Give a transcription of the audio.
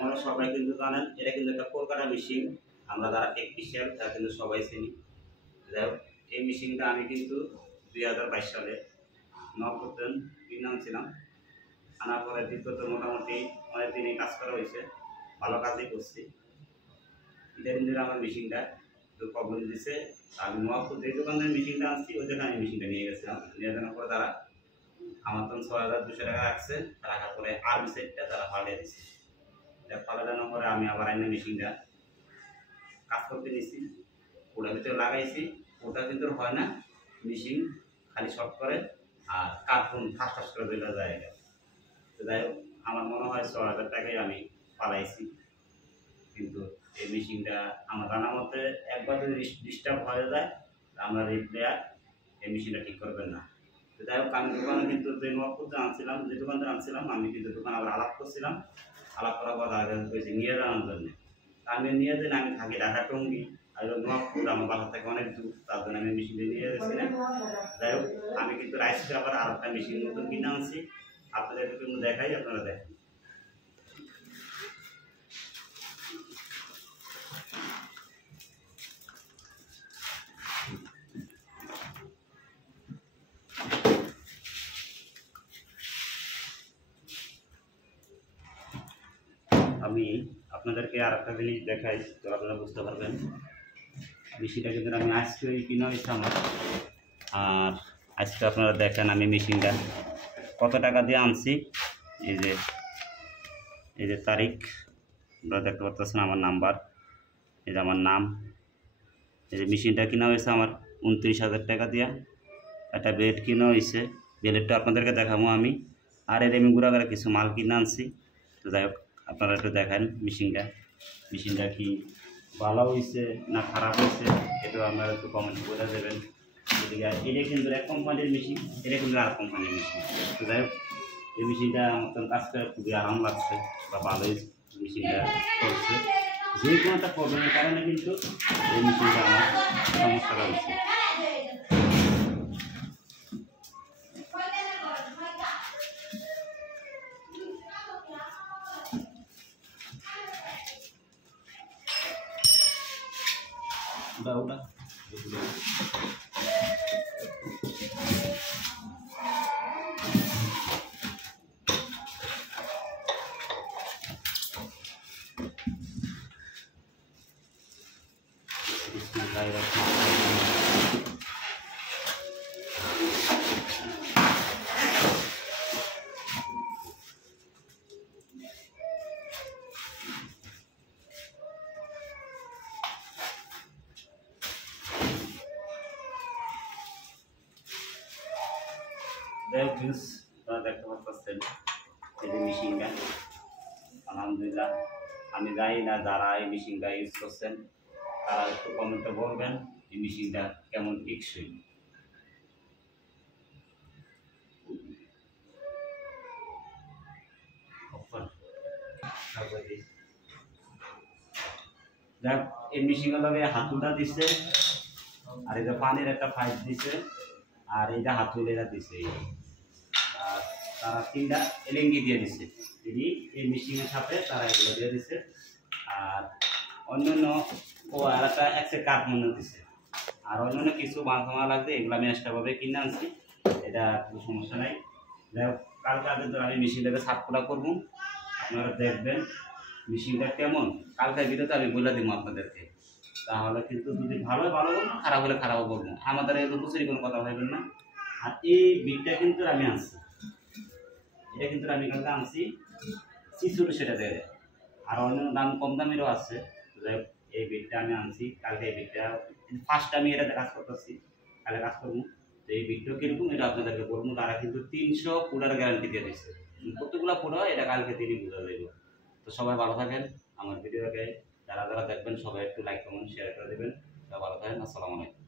আপনারা সবাই কিন্তু জানেন এটা কিন্তু একটা কোরকাটা মেশিন। আমরা যারা টেকনিশিয়ান তারা কিন্তু সবাই চিনি। যাই হোক, এই মেশিনটা আমি কিন্তু 2022 সালে নবপতন কিনে আনছিলাম। আনার পরে দ্বিতীয়ত মোটামুটি অনেক দিনই কাজ করা হয়েছে, ভালো কাজই করছি। ইদানিং ধরে আমার মেশিনটা একটু প্রবলেম দিচ্ছে। আমি নবপুর যে দোকানের মেশিনটা আনছি ওই দোকানে আমি মেশিনটা নিয়ে গেছিলাম। নিয়ে যাওয়ার পরে তারা আমার তখন 6200 টাকা রাখছে। রাখার পরে আর্মি সেটটা তারা ফালিয়ে দিচ্ছে। ফালানোর পরে আমি আবার আইনা মেশিনটা কাজ করতে নিচ্ছি, ওটার ভিতরে লাগাইছি। ওটার ভিতরে হয় না, মেশিন খালি শর্ট করে আর কার্টুন ঠাস ঠাস করে বেরো যায়। তো যাই হোক, আমার মনে হয় 6000 টাকায় আমি পালাইছি। কিন্তু এই মেশিনটা আমার জানা মতে একবার যদি ডিস্টার্ব হয়ে যায় আমরা রিপ্লেয়ার এই মেশিনটা ঠিক করবেন না। তো যাই হোক, আমি দোকানে কিন্তু যে নবপুরতে আনছিলাম, যে দোকানটা আনছিলাম আমি কিন্তু দোকান আবার আলাপ করছিলাম। আলাপ করার পর হয়েছে নিয়ে যাওয়ার জন্য। আমি নিয়ে যাই, আমি থাকি ঢাকা টঙ্গি আর নবপুর আমার বাসা থেকে অনেক দূর, তার জন্য আমি মেশিনটা নিয়ে গেছিলাম। যাই হোক, আমি কিন্তু রাইস আবার আর একটা মেশিন নতুন কিনে আনছি, আপনাদের কিন্তু দেখাই, আপনারা দেখেন। আমি আপনাদেরকে আর একটা জিনিস দেখাই, তো আপনারা বুঝতে পারবেন। মেশিনটা কিন্তু আমি আজকে কিনে হয়েছে আমার। আর আজকে আপনারা দেখেন আমি মেশিনটা কত টাকা দিয়ে আনছি। এই যে তারিখ আপনারা দেখতে পাচ্ছেন, আমার নাম্বার, এই যে আমার নাম। এই যে মেশিনটা কিনা হয়েছে আমার 29,000 টাকা দিয়া। একটা বেড কিনা হয়েছে, বেডটা আপনাদেরকে দেখাবো আমি। আর এর আমি গুঁড়া করে কিছু মাল কিনে আনছি। তো যাই হোক, আপনারা একটু দেখেন মেশিনটা কি ভালো হয়েছে না খারাপ হয়েছে, এটা আপনারা একটু কমেন্ট করে দেবেন। এদিকে এটা কিন্তু এক কোম্পানির মেশিন, এটা কিন্তু আর কোম্পানির মেশিন। তো যাই হোক, এই মেশিনটা আমার কাজ করে খুবই আরাম লাগছে বা ভালোই মেশিনটা করছে। যে কোনো একটা প্রবলেমের কারণে কিন্তু এই মেশিনটা আমার সমস্যাটা হচ্ছে। ওটা দেখতে পাচ্ছেন এই যে মেশিনটা। আলহামদুলিল্লাহ, আমি জানি না যারা এই মেশিনটা ইউজ করছেন তারা একটু কমেন্টে বলবেন এই মেশিনটা কেমন টিকসই। যাক, এই মেশিনের লগে হাতুটা দিছে, আর এটা পানির একটা পাইপ দিছে, আর এটা হাতুলেরা দিছে। আর তারা 3টা এলেঙ্গি দিয়ে দিছে, এই মেশিনের সাথে তারা এগুলো দিয়ে দিছে। আর অন্যান্য আর একটা এক্সের কাঠ মনে দিছে। আর অন্যান্য কিছু বাঁধা লাগবে, এগুলো আমি এক্সট্রাভাবে কিনে আনছি, এটা কোনো সমস্যা নাই। যাই হোক, কালকে আগে আমি মেশিনটাকে সাফ করা করবো, আপনারা দেখবেন মেশিনটা কেমন। কালকের ভিডিওতে আমি বলে দিব আপনাদেরকে। তাহলে কিন্তু যদি ভালো বলবো, খারাপ হলে খারাপও বলবো, আমাদের এই লুকোচুরি কোনো কথা ভাববেন না। আর এই বিটটা কিন্তু আমি আনছি, এটা কিন্তু আমি কালকে আনছি 600 টাকা দেয়। আর অন্যান্য দাম কম দামেরও আছে। এই বিটটা আমি আনছি কালকে। এই বিটটা ফার্স্ট আমি এটাতে কাজ করতেছি, কালকে কাজ করবো। তো এই বিটটা কিরকম এটা আপনাদেরকে বলবো। তারা কিন্তু 300 পুরার গ্যারান্টি দিয়ে দিচ্ছে, কতগুলো পুরো এটা কালকে তিনি বুঝা দেবো। তো সবাই ভালো থাকেন, আমার ভিডিওকে যারা যারা দেখবেন সবাই একটু লাইক কমেন্ট শেয়ার করে দেবেন। সবাই ভালো থাকেন, আসসালামু আলাইকুম।